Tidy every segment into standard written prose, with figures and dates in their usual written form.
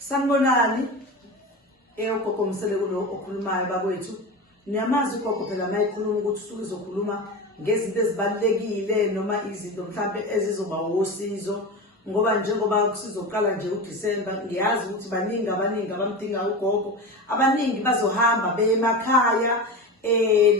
Sanibonani ugogo Mseleko lo okhulumayo bakwethu. Niyamazi ugogo phela mayikhuluma ukuthi usuke izokhuluma ngezinto ezibalekile noma izinto mhlambe ezizoba wosizo ngoba njengoba sizoqala nje uDisemba ngiyazi ukuthi baningi abamdinga ugogo. Abaningi bazohamba beye emakhaya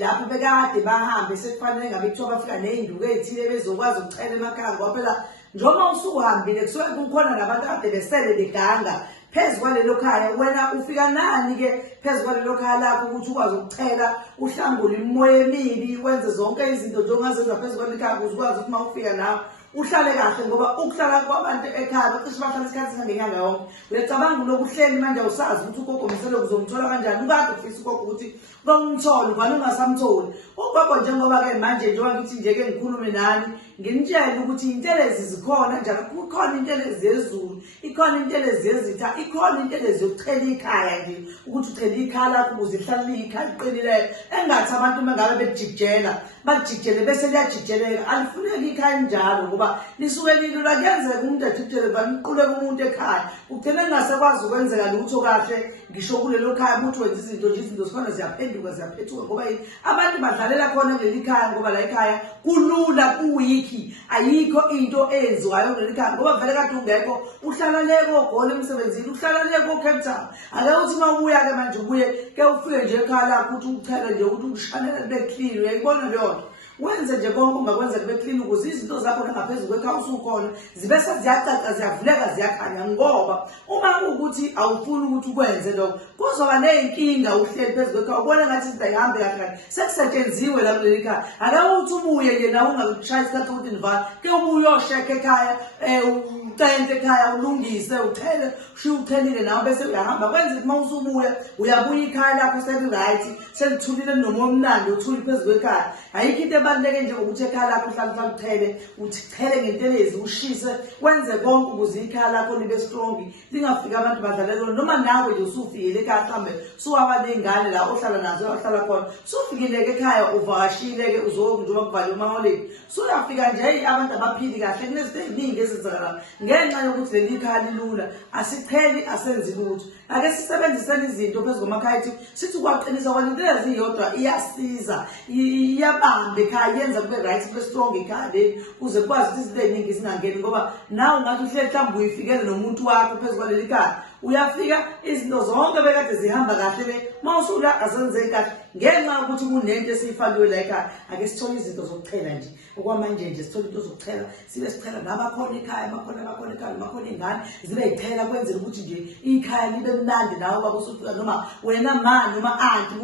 lapho bekade bahambe sekufanele ngabe kuthiwa bafika nezinduku ezithile bezokwazi ukuchela emakhaya ngoba phela njengoba usuhambile kusuke kukhona nabantu kade besele beganga phezu kwalelo khaya. Wena ufika nani ke phezu kwalelo khaya lakho ukuthi ukwazi ukuchela uhlangule imimoya emibi wenze zonke izinto njengozazenza phezu kwalelo khaya ukuze ukwazi ukuthi mawufika nawe uhlale kahle ngoba ukuhlala kwabantu ekhaya bacishe bahlala isikhathi sangekanga yonke. Uyacabanga lokuhleli manje awusazi ukuthi ugogo Mseleko uzomthola kanjani. Ukade ufisa ugogo ukuthi bamthole ubani ungasamtholi ugogo njengoba ke manje njengoba ngithi nje ke ngikhulume nani nginitshela ukuthi intelezi zikhona njalo. Kukhona intelezi yezulu, ikhona intelezi yezitha, ikhona intelezi yokuchela ikhaya nje ukuthi uchela ikhaya lakho ukuze lihlale likhaya liqinileyo engathi abantu mangabe bejikjela bajikjele bese liyajijeleka. Alifuneki ikhaya njalo ngoba lisuke lilula. Kuyenzeka umuntu ajikjele baniquleka umuntu ekhaya ugcine engasakwazi ukwenzeka lutho kahle ngisho kulelo khaya ukuthi wenza izinto nje izinto zikhona ziyaphenduka ziyaphethuka ngoba abantu badlalela khona kuleli khaya ngoba la ekhaya kulula kuwiki ayikho into eyenziwayo kuleli khaya ngoba vele kade ungekho uhlala leko gola emsebenzini uhlala leko Cape Town. Ake uthi mawubuya ke manje ubuye ke ufike nje ekhaya lakho ukuthi uchele nje ukuthi ushanele kube clean. Uyayibona leyo wenze nje konke ungakwenza kube clean ukuze izinto zakho ngaphezulu kwekhaya usukhona zibe seziyacaca ziyavuleka ziyakhanya ngoba uma ukuthi awufuni ukuthi ukwenze lokho kuzoba nezinkinga uhleli phezu kwekhaya ubona ngathi izinto ayihambi kahle sekusetshenziwe la kuleli khaya. Ake uthi ubuye ke nawe ungakushaya isikhathi ukuthi nivala ke ubuye uyosheka ekhaya ucente ekhaya ulungise uchele ushiye uchelile nawe bese uyahamba kwenza ukuthi mawusubuya uyabuya ikhaya lakho seli-right selithulile noma omnandi uthuli phezu kwekhaya. Ayikho into ebaluleke nje ukuthi ekhaya lakho uhlale uchele uchele ngentelezi ushise wenze konke ukuze ikhaya lakho libe strong lingafika abantu badlalele noma nawe nje usufikile ekhaya mhlambe suwaba ney'ngane la ohlala nazo ohlala khona sufikile-ke ekhaya uvakashile ke njengoba kuvale umaholiday suyafika nje abantu abaphili kahle kunezinto ey'ningi ezenzakala ngenxa yokuthi leli khaya lilula asicheli asenzi lutho. Ake sisebenziseni izinto phezu kwamakhaya ethi sithi ukwaqinisa kwale into eziyodwa iyasiza iyabamba ekhaya yenza kube right kube strong ekhaya leli uze kukwazi ukuthi izinto ey'ningi zingangeni ngoba nawe ungathi uhleli mhlawumbe uyifikele nomuntu wakho phezu kwaleli khaya uyafika izinto zonke bekade zihamba kahle le mawusula azenzeki kahle ngenxa yokuthi kunento esiyifakiwe la ekhaya. Ake sithole izinto zokuchela nje okwamanje nje sithole into zokuchela sibe sichela nabakhona ekhaya bakhona ekhaya bakhona ingane zibe yichela kwenzela ukuthi nje ikhaya libe mnandi nawe baba usufika noma wena ma noma anti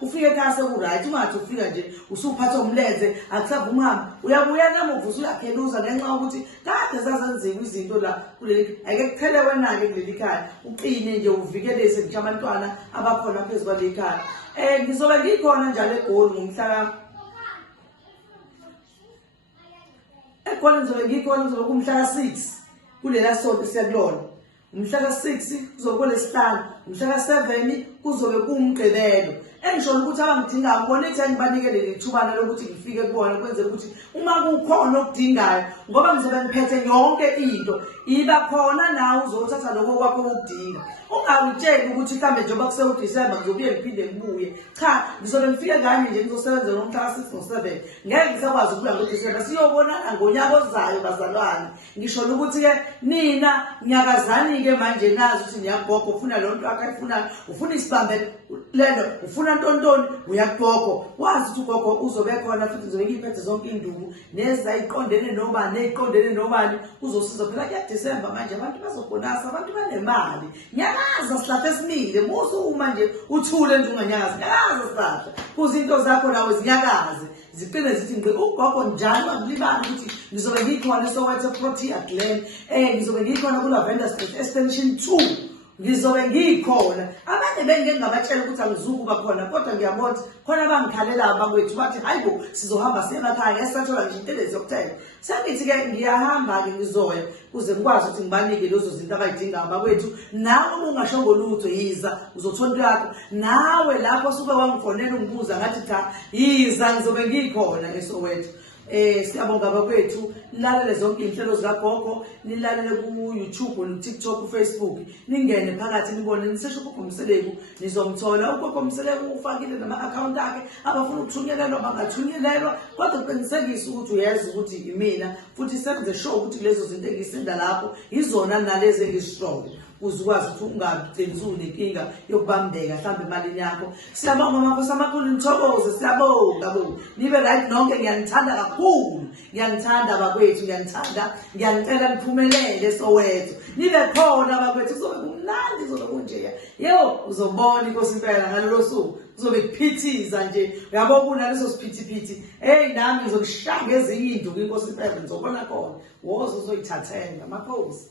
ufike ekhaya seku-right ungathi ufika nje usuphathwa umlenze akusavuma uhambe uyabuya namuva usuyakheluza ngenxa yokuthi kade zazenziwa izinto la kuleli. Ake kuchele wena-ke kuleli khaya uqine nje uvikelise ngisho abantwana abakhona phezu kwaleli khaya. Ngizobe ngikhona njalo eGoli ngomhla ngizobe ngikhona ngizobe kumhla ka-6 kulela sonto siyakulona. Umhla ka-6 kuzobe kuLesihlanu, umhla ka-7 kuzobe kuwuMgqibelo. Engisholo ukuthi abangidingayo ngibona ethi angibanikele lethubana lokuthi ngifike kubona kwenzela ukuthi uma kukhona okudingayo ngoba ngizobe ngiphethe yonke into iba khona nawe uzothatha lokho kwakho okudinga. Ungangitsheli ukuthi mhlambe njengoba kuseUDisemba ngizobuye ngiphinde ngibuye. Cha, ngizobe ngifike kanye nje ngizosebenza ngomhla ka-6 no-7 ngeke ngisakwazi ukubuya ngoDisemba. Siyobonana ngonyaka ozayo bazalwane. Ngisholo ukuthi-ke nina nyakazani-ke manje nazi ukuthi niyagogo ufuna lonto wakho ayifunayo ufuna isibambe lelo ufuna ntontoni uyagogo wazi ukuthi ugogo uzobe khona futhi ngizobe ngiyiphethe zonke induku nezayiqondene nobani neyiqondene nobani uzosiza phela kuyaDisemba manje abantu bazobonasa abantu banemali. Nyakaza sihlahla esimile musu uma nje uthule nje unganyakazi nyakaza sihlahla kuze into zakho nawe zinyakaze ziqine zithi ngqi. Ugogo njalo akulibali ukuthi ngizobe ngikhona eSoweto Protea Glen ngizobe ngikhona kuLavender Street Extension 2 ngizobe ngikhona. Abanye bengeke ngabatshela ukuthi angizukuba khona kodwa ngiyabona khona abangikhalela bakwethu bathi hayibo sizohamba siye emakhaya ngesathola nje intelezi yokuthela. Sengithi-ke ngiyahamba-ke ngizoya kuze ngikwazi ukuthi ngibanike lezo zinto abayidingayo bakwethu. Nawe uma ungashongo lutho yiza uzothola into yakho. Nawe lapho suke wangifonela ungibuza ngathi cha yiza ngizobe ngikhona eSoweto. Siyabonga bakwethu, nilalele zonke inhlelo zikagogo, nilalele ku-YouTube, no-TikTok, Facebook, ningene phakathi nibone nisesho ugogo Mseleku, nizomthola. Ugogo Mseleku ufakile nama-account akhe, abafuna ukuthunyelelwa bangathunyelelwa, kodwa qinisekisa ukuthi uyazi ukuthi imina, futhi senze sure ukuthi lezo zinto engisinda lapho izona nalezi engizishoyo, ukuze ukwazi ukuthi ungagcini unenkinga yokubambeka mhlawumbe emalini yakho. Siyabonga maNkosi amakhulu, nithokoze, siyabonga bo. Nibe right nonke, ngiyanithanda kakhulu. Ngiyanithanda bakwethu, ngiyanithanda. Ngiyanicela niphumelele Soweto. Nibe khona bakwethu, kuzobe kumnandi, kuzobe kunjeya. Yebo, uzobona Inkosi impela ngalolo suku. Kuzobe kuphithiza nje. Uyabo kunaleso siphithiphithi. Hey nami ngizokushaya ngezinye induku Inkosi impela ngizobona khona. Woza uzoyithathela, makhosi.